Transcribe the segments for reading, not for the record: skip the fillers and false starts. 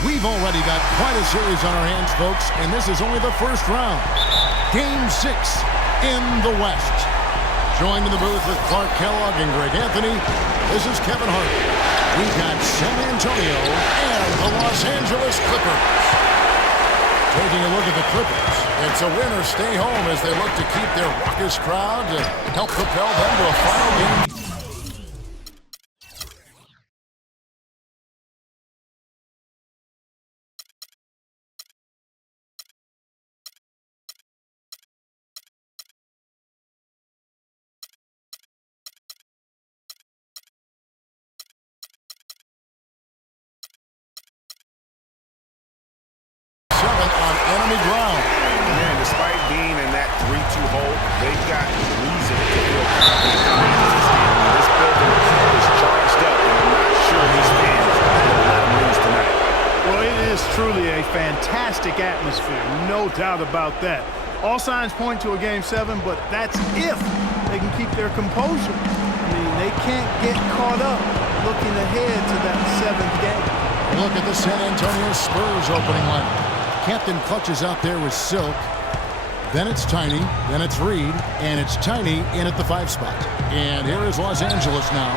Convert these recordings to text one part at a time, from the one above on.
We've already got quite a series on our hands, folks, and this is only the first round. Game 6 in the West. Joined in the booth with Clark Kellogg and Greg Anthony, this is Kevin Hart. We've got San Antonio and the Los Angeles Clippers. Taking a look at the Clippers, it's a win or stay home as they look to keep their raucous crowd to help propel them to a final game. 7 on enemy ground. Man, despite being in that 3-2 hole, they've got reason to feel confident coming into this game. This building is charged up, and I'm not sure these fans will let them lose tonight. Well, it is truly a fantastic atmosphere, no doubt about that. All signs point to a Game 7, but that's if they can keep their composure. I mean, they can't get caught up looking ahead to that 7th game. Look at the San Antonio Spurs opening lineup. Captain Clutch is out there with Silk. Then it's Tiny. Then it's Reed. And it's Tiny in at the 5 spot. And here is Los Angeles now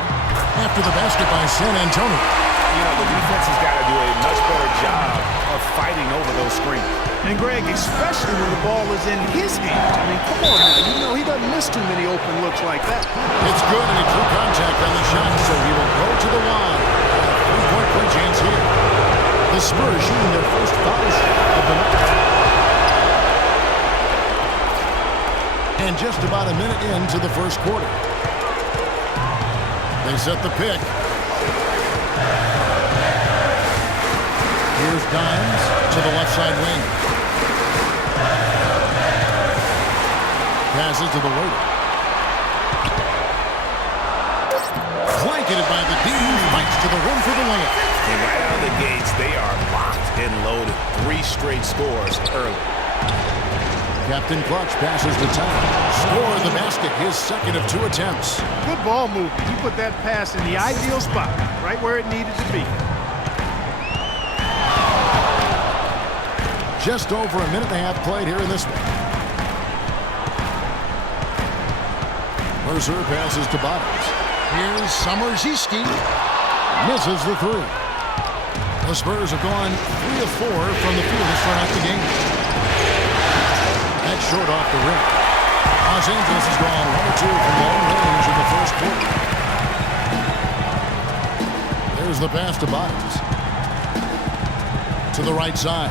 after the basket by San Antonio. You know, the defense has got to do a much better job of fighting over those screens. And Greg, especially when the ball is in his hands. I mean, come on now. You know he doesn't miss too many open looks like that. It's good, and he drew contact on the shot, so he will go to the line. Three-point play chance here. The Spurs shooting their first fouls of the night. And just about a minute into the first quarter. They set the pick. Here's Dimes to the left side wing. Passes to the waiter. Blanketed by the D. Fights to the rim for the layup. And right out of the gates, they are locked and loaded. 3 straight scores early. Captain Clutch passes to Tiny. Score the basket, his second of 2 attempts. Good ball movement. He put that pass in the ideal spot, right where it needed to be. Just over a minute and a half played here in this one. Mercer passes to Bottoms. Here's Summerziski. Misses the 3. The Spurs have gone 3 of 4 from the field to start out the game. That's short off the rim. Los Angeles has gone 1 of 2 from long range in the first quarter. There's the pass to Bottoms. To the right side.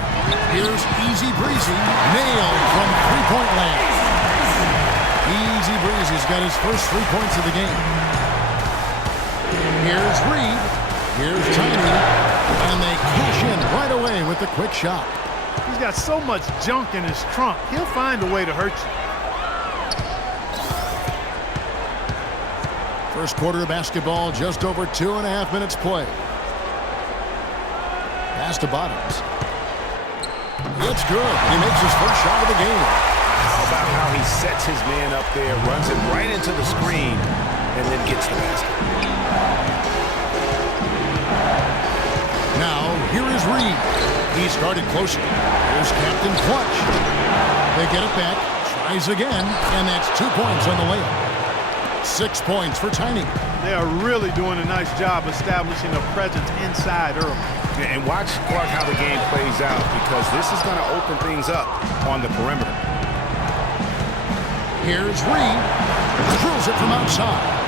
Here's Easy Breezy. Nailed from three-point land. Easy Breezy's got his first 3 points of the game. Here's Reed. Here's Tiny. And they cash in right away with the quick shot. He's got so much junk in his trunk. He'll find a way to hurt you. First quarter of basketball, just over 2.5 minutes played. Pass to Bottoms. It's good. He makes his first shot of the game. How about how he sets his man up there, runs it right into the screen, and then gets the basket. Now, here is Reed. He started closer. Here's Captain Clutch. They get it back. Tries again, and that's 2 points on the layup. 6 points for Tiny. They are really doing a nice job establishing a presence inside early. And watch, Clark, how the game plays out, because this is going to open things up on the perimeter. Here's Reed. Drills it from outside.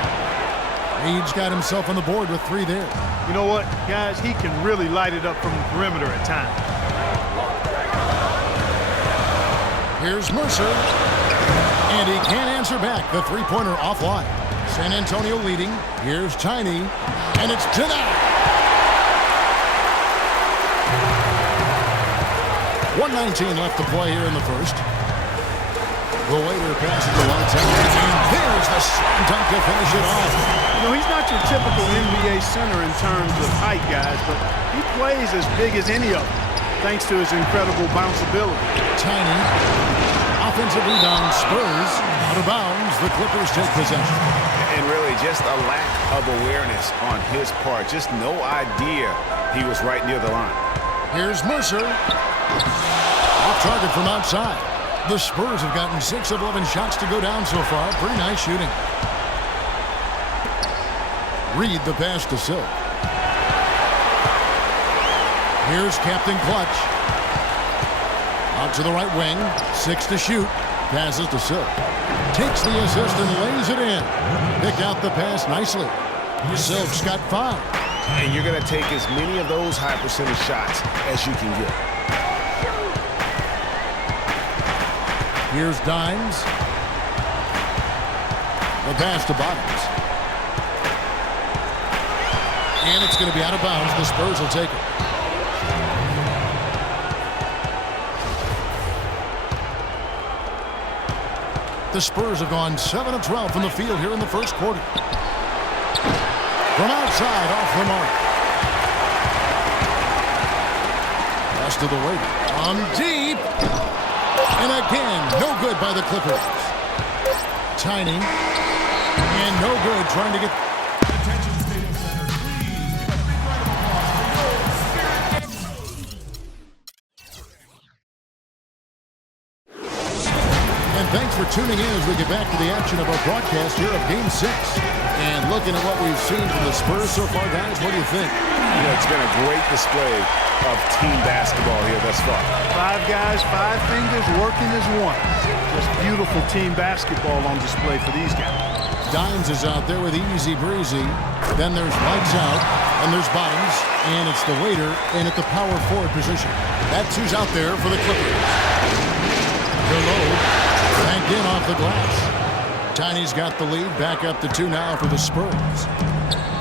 Reed's got himself on the board with 3 there. You know what, guys? He can really light it up from the perimeter at times. Here's Mercer. And he can't answer back. The three-pointer offline. San Antonio leading. Here's Tiny. And it's denied. 1:19 left to play here in the first. The waiter passes the one time. And there's the slam dunk to finish it off. You know, he's not your typical NBA center in terms of height, guys, but he plays as big as any of them, thanks to his incredible bounceability. Tiny. Offensive rebound. Spurs out of bounds. The Clippers take possession. And really just a lack of awareness on his part. Just no idea he was right near the line. Here's Mercer. Off target from outside. The Spurs have gotten 6 of 11 shots to go down so far. Pretty nice shooting. Reed the pass to Silk. Here's Captain Clutch. Out to the right wing. 6 to shoot. Passes to Silk. Takes the assist and lays it in. Picked out the pass nicely. Silk's got 5. And you're going to take as many of those high percentage shots as you can get. Here's Dimes. The pass to Bottoms. And it's going to be out of bounds. The Spurs will take it. The Spurs have gone 7 of 12 from the field here in the first quarter. From outside, off the mark. Pass to the waiter. On deep. And again, no good by the Clippers. Tiny. And no good trying to get... Attention Stadium Center, please give a big round of applause for your Spirit. And thanks for tuning in as we get back to the action of our broadcast here of Game 6. And looking at what we've seen from the Spurs so far, guys, what do you think? It's been a great display of team basketball here thus far. 5 guys, 5 fingers working as one. Just beautiful team basketball on display for these guys. Dimes is out there with Easy Breezy. Then there's Lights Out, and there's Bottoms, and it's the waiter in at the power forward position. That's who's out there for the Clippers. Below, banked in off the glass. Tiny's got the lead, back up to 2 now for the Spurs.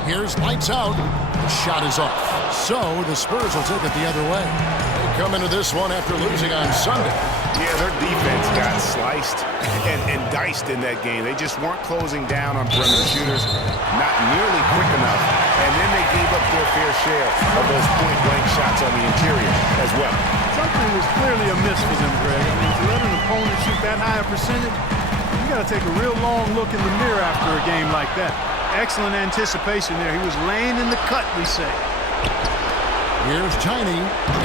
Here's Lights Out. The shot is off. So the Spurs will take it the other way. They come into this one after losing on Sunday. Yeah, their defense got sliced and diced in that game. They just weren't closing down on perimeter shooters, not nearly quick enough. And then they gave up their fair share of those point-blank shots on the interior as well. Something was clearly amiss for them, Greg. I mean, to let an opponent shoot that high a percentage, you got to take a real long look in the mirror after a game like that. Excellent anticipation there. He was laying in the cut, we say. Here's Tiny,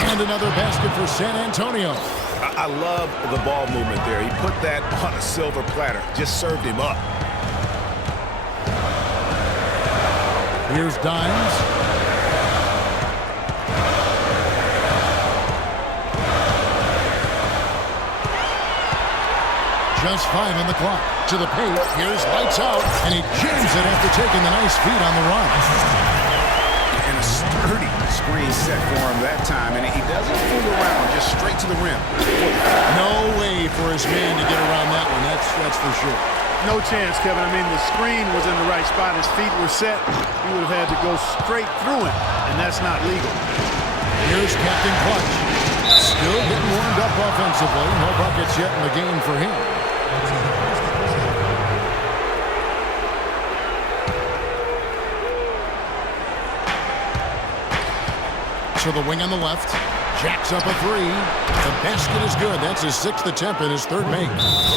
and another basket for San Antonio. I love the ball movement there. He put that on a silver platter, just served him up. Here's Dimes. Just 5 on the clock. To the paint. Here's Lights Out. And he jams it after taking the nice feed on the run. And a sturdy screen set for him that time. And he doesn't fool around, just straight to the rim. No way for his man to get around that one. That's for sure. No chance, Kevin. I mean, the screen was in the right spot. His feet were set. He would have had to go straight through him, and that's not legal. Here's Captain Clutch. Still getting warmed up offensively. No buckets yet in the game for him. So the wing on the left. Jacks up a 3. The basket is good. That's his 6th attempt and his 3rd make.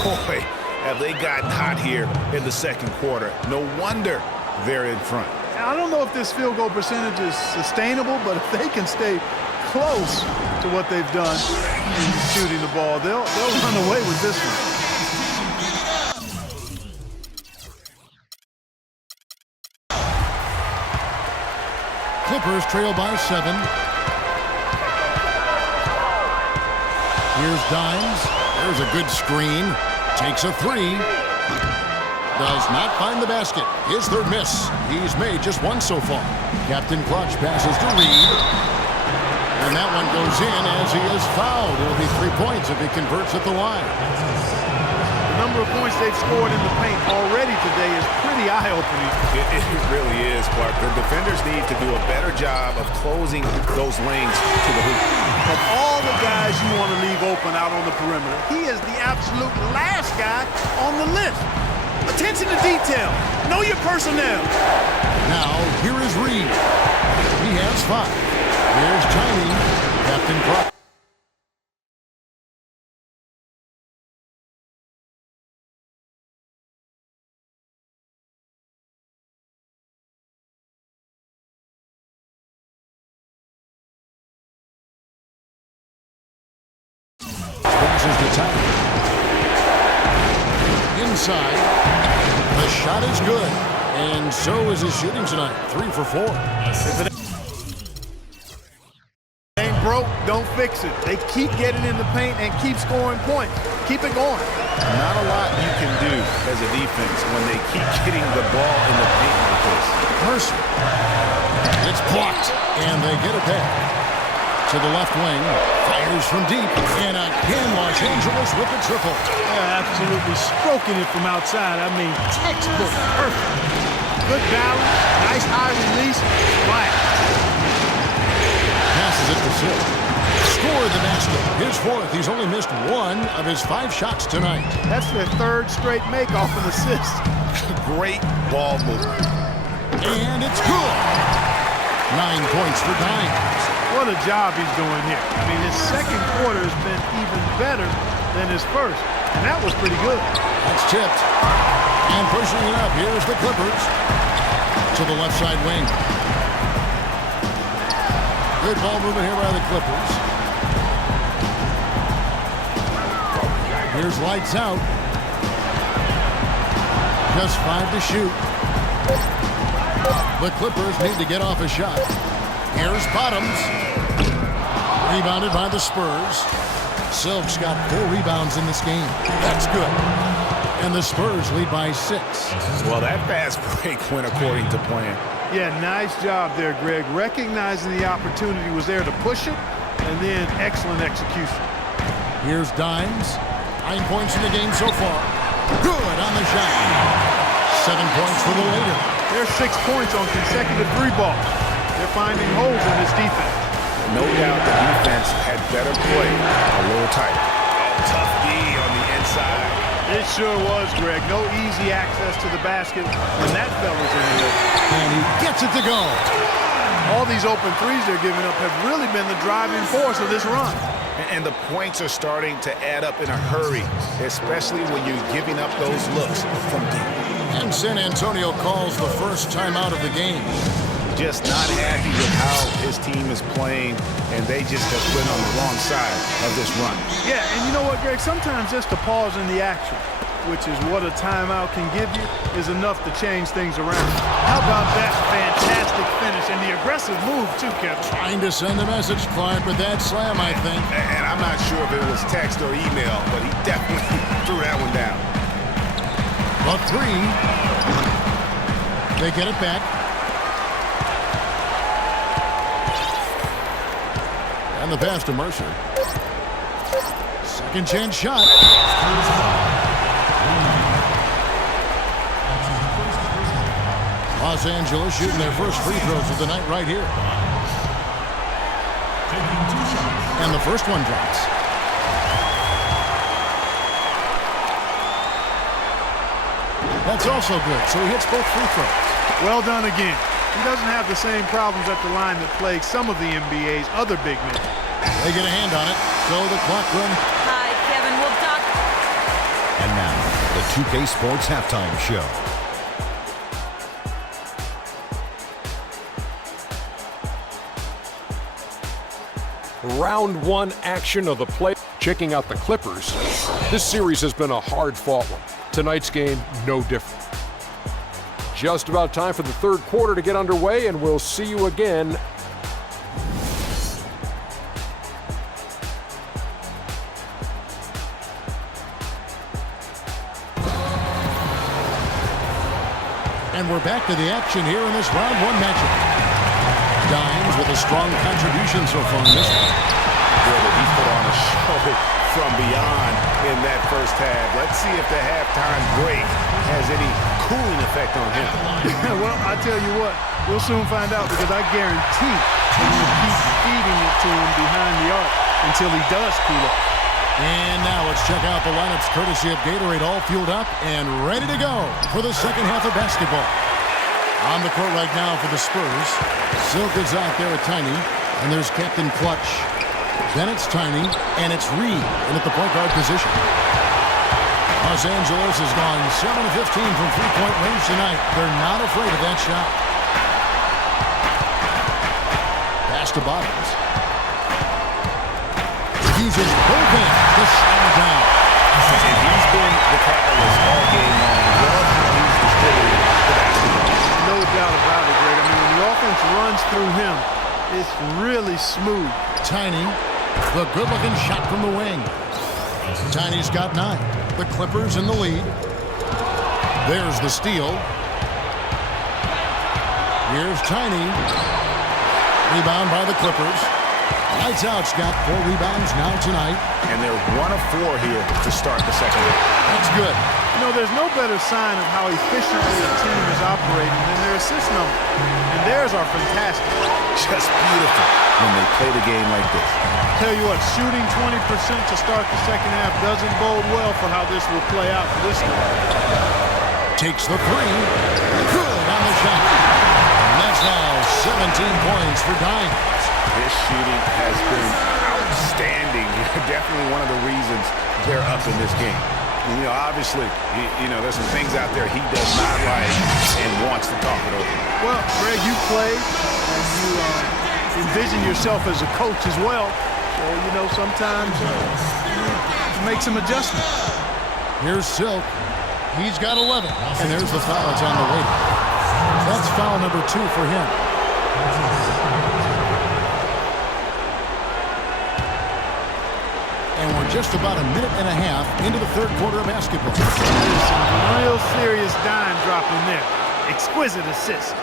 Boy, have they gotten hot here in the second quarter. No wonder they're in front. Now, I don't know if this field goal percentage is sustainable, but if they can stay close to what they've done in shooting the ball, they'll run away with this one. Clippers trail by 7. Here's Dimes. There's a good screen. Takes a 3. Does not find the basket. His 3rd miss. He's made just 1 so far. Captain Clutch passes to Reed. And that one goes in as he is fouled. It'll be 3 points if he converts at the line. The number of points they've scored in the paint already today is pretty eye-opening. It really is, Clark. The defenders need to do a better job of closing those lanes to the hoop. Of all the guys you want to leave open out on the perimeter, he is the absolute last guy on the list. Attention to detail. Know your personnel. Now, here is Reed. He has 5. Here's Tiny. Captain Clutch. inside. The shot is good. And so is his shooting tonight. 3 for 4. If it ain't broke, don't fix it. They keep getting in the paint and keep scoring points. Keep it going. Not a lot you can do as a defense when they keep getting the ball in the paint like this. Mercer. It's blocked. And they get it back. To the left wing. Fires from deep. And again, Los Angeles with the triple. Yeah, absolutely stroking it from outside. I mean, textbook perfect. Good balance, nice high release, flat. Passes it to Silk. Scored the basket. His 4th. He's only missed 1 of his 5 shots tonight. That's their 3rd straight make off an assist. Great ball movement. And it's good. 9 points for Dimes. What a job he's doing here. I mean, his second quarter has been even better than his first. And that was pretty good. That's tipped. And pushing it up, here's the Clippers. To the left side wing. Good ball movement here by the Clippers. Here's lights out. Just 5 to shoot. The Clippers need to get off a shot. Here's Bottoms. Rebounded by the Spurs. Silk's got 4 rebounds in this game. That's good. And the Spurs lead by 6. Well, that fast break went according to plan. Yeah, nice job there, Greg. Recognizing the opportunity was there to push it, and then excellent execution. Here's Dimes. 9 points in the game so far. Good on the shot. 7 points for the leader. There's 6 points on consecutive 3 balls. They're finding holes in this defense. No doubt the defense had better play a little tighter. Oh, tough D on the inside. It sure was, Greg. No easy access to the basket when that fella's in the way. And he gets it to go. All these open threes they're giving up have really been the driving force of this run. And the points are starting to add up in a hurry, especially when you're giving up those looks from deep. And San Antonio calls the first timeout of the game. Just not happy with how his team is playing, and they just have been on the wrong side of this run. Yeah, and you know what, Greg? Sometimes just a pause in the action, which is what a timeout can give you, is enough to change things around. How about that fantastic finish and the aggressive move, too, Kevin? Trying to send a message, Clark, with that slam, I think. And I'm not sure if it was text or email, but he definitely threw that one down. A 3. They get it back. And the pass to Mercer. Second chance shot. Los Angeles shooting their first free throws of the night right here. And the first one drops. That's also good, so he hits both free throws. Well done again. He doesn't have the same problems at the line that plague some of the NBA's other big men. They get a hand on it, so the clock runs. Hi, Kevin. We'll talk. And now, the 2K Sports Halftime Show. Round 1 action of the play. Checking out the Clippers. This series has been a hard-fought one. Tonight's game, no different. Just about time for the 3rd quarter to get underway, and we'll see you again. And we're back to the action here in this round 1 matchup. Dimes with a strong contribution so far in this one. Boy, he put on a show from beyond in that first half. Let's see if the halftime break has any cooling effect on him. Well, I tell you what, we'll soon find out, because I guarantee he will keep feeding it to him behind the arc until he does cool up. And now let's check out the lineups courtesy of Gatorade, all fueled up and ready to go for the second half of basketball. On the court right now for the Spurs, Silk is out there at Tiny, and there's Captain Clutch. Then it's Tiny, and it's Reed in at the point guard position. Los Angeles has gone 7 of 15 from three-point range tonight. They're not afraid of that shot. Pass to Bottoms. Uses both hands to slam it down. And he's been the catalyst all game long. Love how he's distributing the basketball. No doubt about it, Greg. I mean, when the offense runs through him, it's really smooth. Tiny, the good-looking shot from the wing. Tiny's got 9. The Clippers in the lead. There's the steal. Here's Tiny. Rebound by the Clippers. Lights Out's got 4 rebounds now tonight. And they're 1 of 4 here to start the second half. That's good. You know, there's no better sign of how efficiently a team is operating than their assist number. And theirs are fantastic. Just beautiful when they play the game like this. Tell you what, shooting 20% to start the second half doesn't bode well for how this will play out for this one. Takes the 3. Good on the shot. And that's now 17 points for Dimes. This shooting has been outstanding. Definitely one of the reasons they're up in this game. You know, obviously, there's some things out there he does not like and wants to talk it over. Well, Greg, you play and you envision yourself as a coach as well. So, sometimes you make some adjustments. Here's Silk. He's got 11. And there's the foul. It's on the way. That's foul number 2 for him. And we're just about a minute and a half into the third quarter of basketball. There's some real serious dime dropping there. Exquisite assist.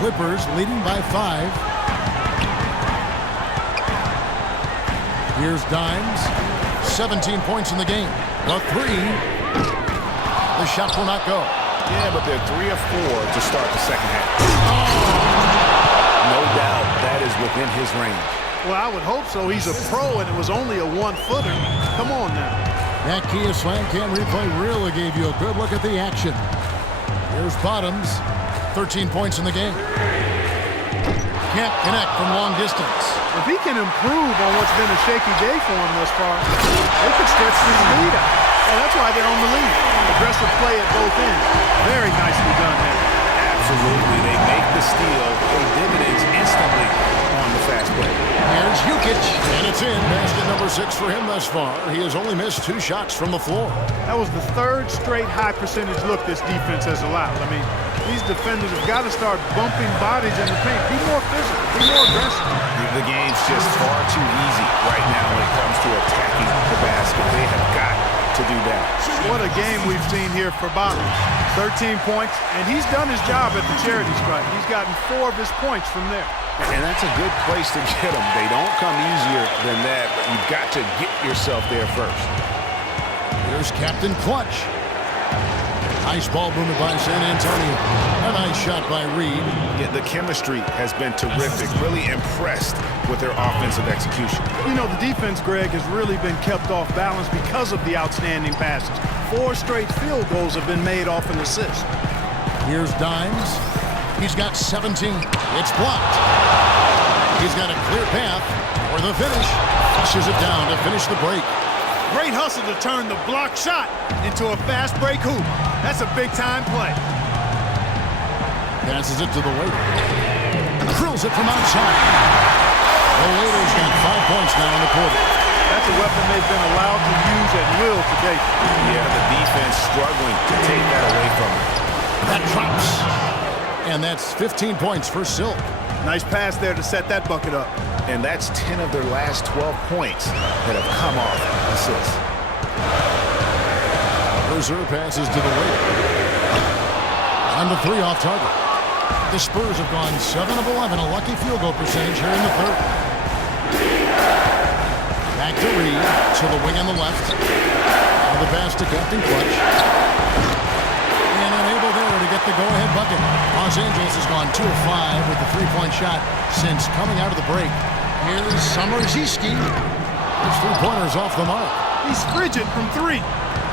Clippers leading by 5. Here's Dimes. 17 points in the game. The 3. The shot will not go. Yeah, but they're 3 of 4 to start the second half. No doubt that is within his range. Well, I would hope so. He's a pro, and it was only a 1-footer. Come on now. That Kia Slam Cam replay really gave you a good look at the action. Here's Bottoms. 13 points in the game. Can't connect from long distance. If he can improve on what's been a shaky day for him thus far, they could stretch this lead out. Well, that's why they're on the lead. Aggressive play at both ends. Very nicely done there. Absolutely. They make the steal. They dividends instantly on the fast break. Here's Jukic, and it's in. Basket number 6 for him thus far. He has only missed 2 shots from the floor. That was the 3rd straight high percentage look this defense has allowed. I mean, these defenders have got to start bumping bodies in the paint. Be more physical. Be more aggressive. The game's just far too easy right now when it comes to attacking the basket. They have got to do that. What a game we've seen here for Bottoms. 13 points, and he's done his job at the charity stripe. He's gotten 4 of his points from there. And that's a good place to get them. They don't come easier than that, but you've got to get yourself there first. Here's Captain Clutch. Nice ball movement by San Antonio. A nice shot by Reed. Yeah, the chemistry has been terrific. Really impressed with their offensive execution. You know, the defense, Greg, has really been kept off balance because of the outstanding passes. 4 straight field goals have been made off an assist. Here's Dimes. He's got 17. It's blocked. He's got a clear path for the finish. Pushes it down to finish the break. Great hustle to turn the block shot into a fast break hoop. That's a big-time play. Passes it to the waiter. Drills it from outside. The waiter's got 5 points now in the quarter. That's a weapon they've been allowed to use at will today. Yeah, the defense struggling to take that away from them. That drops. And that's 15 points for Silk. Nice pass there to set that bucket up. And that's 10 of their last 12 points that have come off assists. Mercer passes to the waiter. On the 3 off target. The Spurs have gone 7 of 11, a lucky field goal percentage here in the third. Back to Reed, to the wing on the left. Now the pass to Captain Clutch. And unable there to get the go-ahead bucket. Los Angeles has gone 2 of 5 with the 3-point shot since coming out of the break. Here's Summerziski. His 3-pointer's off the mark. He's frigid from 3.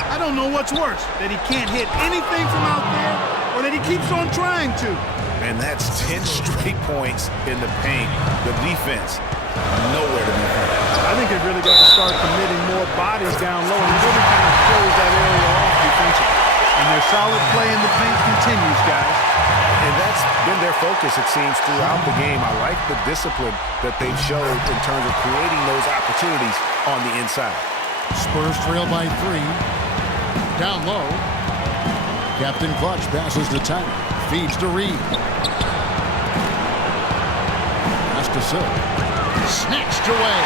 I don't know what's worse, that he can't hit anything from out there or that he keeps on trying to. And that's 10 straight points in the paint. The defense, nowhere to be found. I think they've really got to start committing more bodies down low and really kind of close that area off defensively. And their solid play in the paint continues, guys. And that's been their focus, it seems, throughout the game. I like the discipline that they've showed in terms of creating those opportunities on the inside. Spurs trail by 3. Down low. Captain Clutch passes to Tiny. Feeds to Reed. Pass to Silk. Snatched away.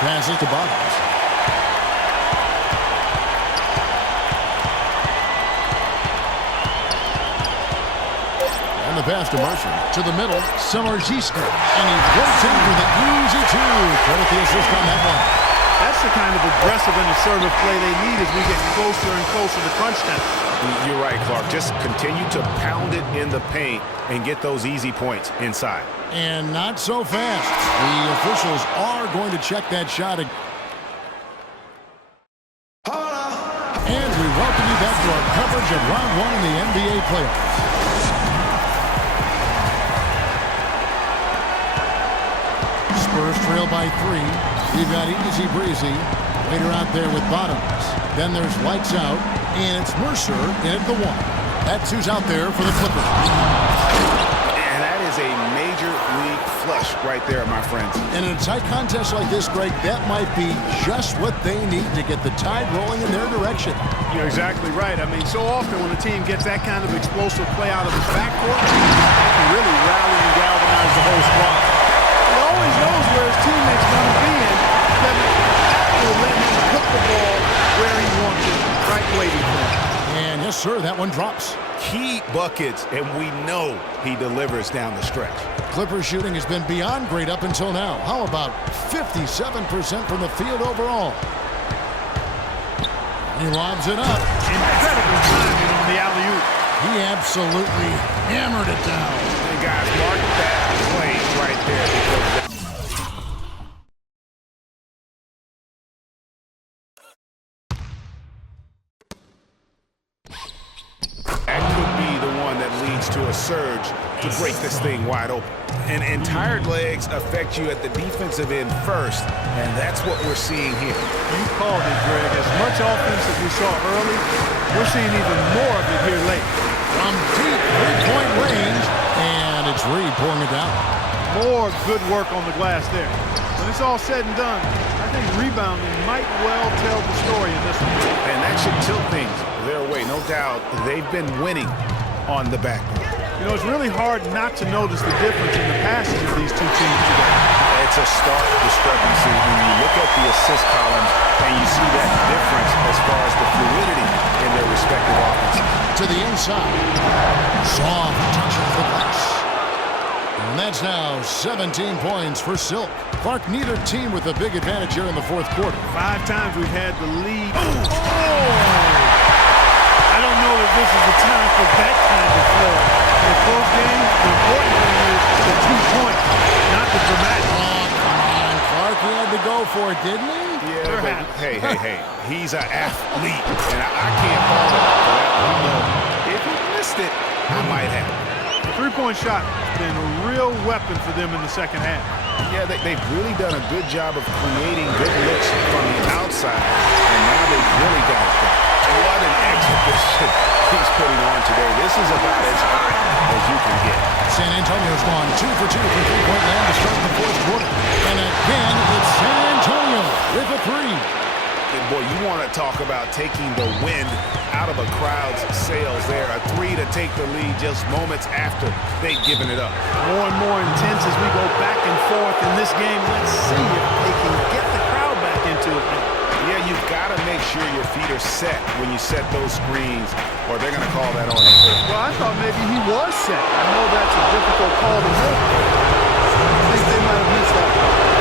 Passes to Bottoms. And the pass to Mercer. To the middle. Samardzija. And he floats in for the easy 2. Credit the assist on that one. That's the kind of aggressive and assertive play they need as we get closer and closer to crunch time. You're right, Clark. Just continue to pound it in the paint and get those easy points inside. And not so fast. The officials are going to check that shot. And we welcome you back to our coverage of round 1 in the NBA playoffs. Spurs trail by 3. We've got Easy Breezy later out there with Bottoms. Then there's Lights Out, and it's Mercer in at the 1. That's who's out there for the Clippers. And that is a major league flush right there, my friends. And in a tight contest like this, Greg, that might be just what they need to get the tide rolling in their direction. You're exactly right. I mean, so often when a team gets that kind of explosive play out of its backcourt, they can really rally and galvanize the whole squad. He always knows where his teammates going to be, and that will let him put the ball where he wants it, right waiting for him. And yes, sir, that one drops. Key buckets, and we know he delivers down the stretch. Clippers shooting has been beyond great up until now. How about 57% from the field overall? He lobs it up. Incredible timing on the alley-oop. He absolutely hammered it down. And guys, mark that play right there because that could be the one that leads to a surge to break this thing wide open. And tired legs affect you at the defensive end first, and that's what we're seeing here. You called it, Greg. As much offense as we saw early, we're seeing even more of it here late. From deep three-point range, and it's Reed pulling it down. More good work on the glass there. When it's all said and done, I think rebounding might well tell the story in this one. And that should tilt things their way. No doubt they've been winning on the backboard. You know, it's really hard not to notice the difference in the passes of these two teams today. It's a stark discrepancy when you look at the assist columns and you see that difference as far as the fluidity in their respective offenses. To the inside. Soft touch of the glass. And that's now 17 points for Silk. Clark, neither team with a big advantage here in the fourth quarter. 5 times we've had the lead. I don't know that this is the time for that kind of flow. In a close game, the important thing is the 2 points, not the dramatic. Oh, come on, Clark. He had to go for it, didn't he? Yeah, but hey. He's an athlete, and I can't fault him for that. We know if he missed it, I might have. The 3-point shot has been a real weapon for them in the second half. Yeah, they've really done a good job of creating good looks from the outside, and now they've really got it done. What an exhibition he's putting on today. This is about as high as you can get. San Antonio's gone 2 for 2 from three-point land to start the fourth quarter. And again, it's San Antonio with a 3. And boy, you want to talk about taking the wind out of a crowd's sails there. A 3 to take the lead just moments after they've given it up. More and more intense as we go back and forth in this game. Let's see if they can get the crowd back into it. Yeah, you've got to make sure your feet are set when you set those screens, or they're going to call that on you. Well, I thought maybe he was set. I know that's a difficult call to make. I think they might have missed that.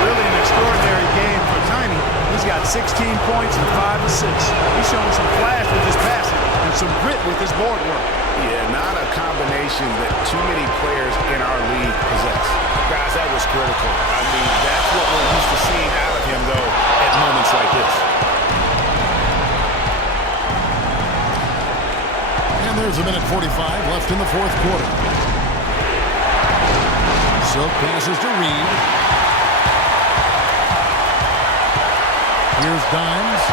Really an extraordinary game for Tiny. He's got 16 points and 5 assists. He's showing some flash with his passing and some grit with his board work. Yeah, not a combination that too many players in our league possess. Guys, that was critical. I mean, that's what we're used to seeing out of him, though, at moments like this. And there's a minute 45 left in the fourth quarter. Silk passes to Reed. Here's Dimes.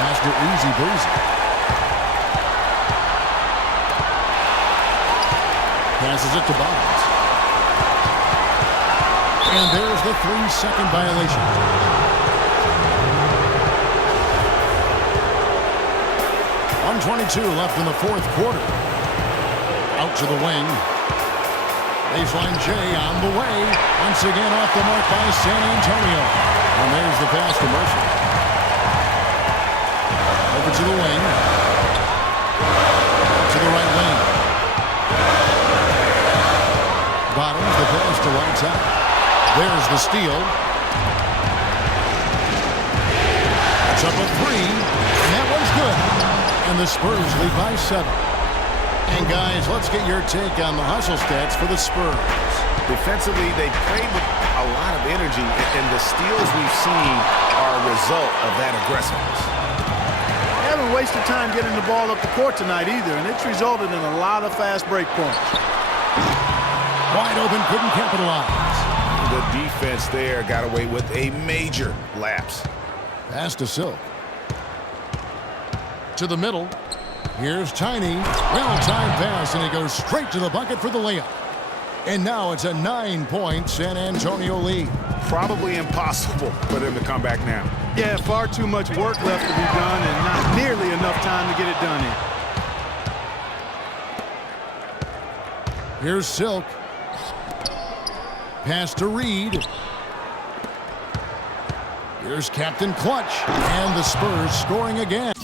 Pass to Easy Breezy. Passes it to Bottoms. And there's the 3-second violation. .122 left in the fourth quarter. Out to the wing. Baseline J on the way. Once again off the mark by San Antonio. And there's the pass to Mercer. Over to the wing. To the right wing. Bottoms the pass to right side. There's the steal. It's up a 3. And that one's good. And the Spurs lead by 7. And guys, let's get your take on the hustle stats for the Spurs. Defensively, they played with a lot of energy, and the steals we've seen are a result of that aggressiveness. They haven't wasted time getting the ball up the court tonight either, and it's resulted in a lot of fast break points. Wide open, couldn't capitalize. The defense there got away with a major lapse. Pass to Silk. To the middle. Here's Tiny. Well-timed pass, and he goes straight to the bucket for the layup. And now it's a 9-point San Antonio lead. Probably impossible for them to come back now. Yeah, far too much work left to be done and not nearly enough time to get it done in. Here's Silk. Pass to Reed. Here's Captain Clutch. And the Spurs scoring again.